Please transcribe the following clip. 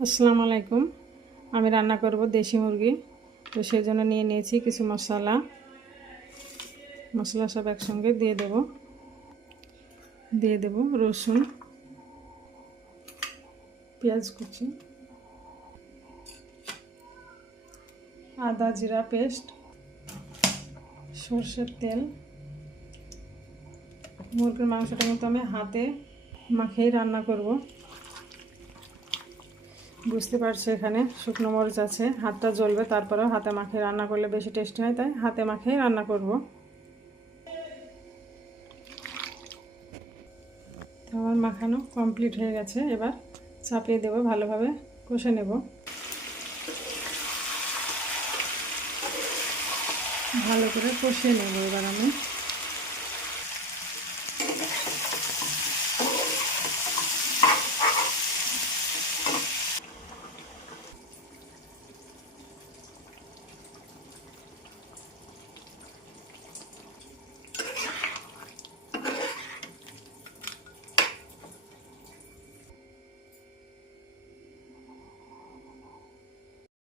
আসসালামু আলাইকুম। আমি রান্না করব দেশি মুরগি। তো সেই জন্য নিয়ে নিয়েছি কিছু মশলা সব একসঙ্গে দিয়ে দেব রসুন, পেঁয়াজ কুচি, আদা জিরা পেস্ট, সরষের তেল। মুরগির মাংসটা কিন্তু আমি হাতে মাখিয়ে রান্না করব। বুঝতে পারছি এখানে শুকনো মরিচ আছে, হাতটা জ্বলবে, তারপরেও হাতে মাখিয়ে রান্না করলে বেশি টেস্টি হয়, তাই হাতে মাখিয়ে রান্না করব। তো আমার মাখানো কমপ্লিট হয়ে গেছে, এবার চাপিয়ে দেব, ভালোভাবে কষে নেব। ভালো করে কষিয়ে নেব এবার আমি।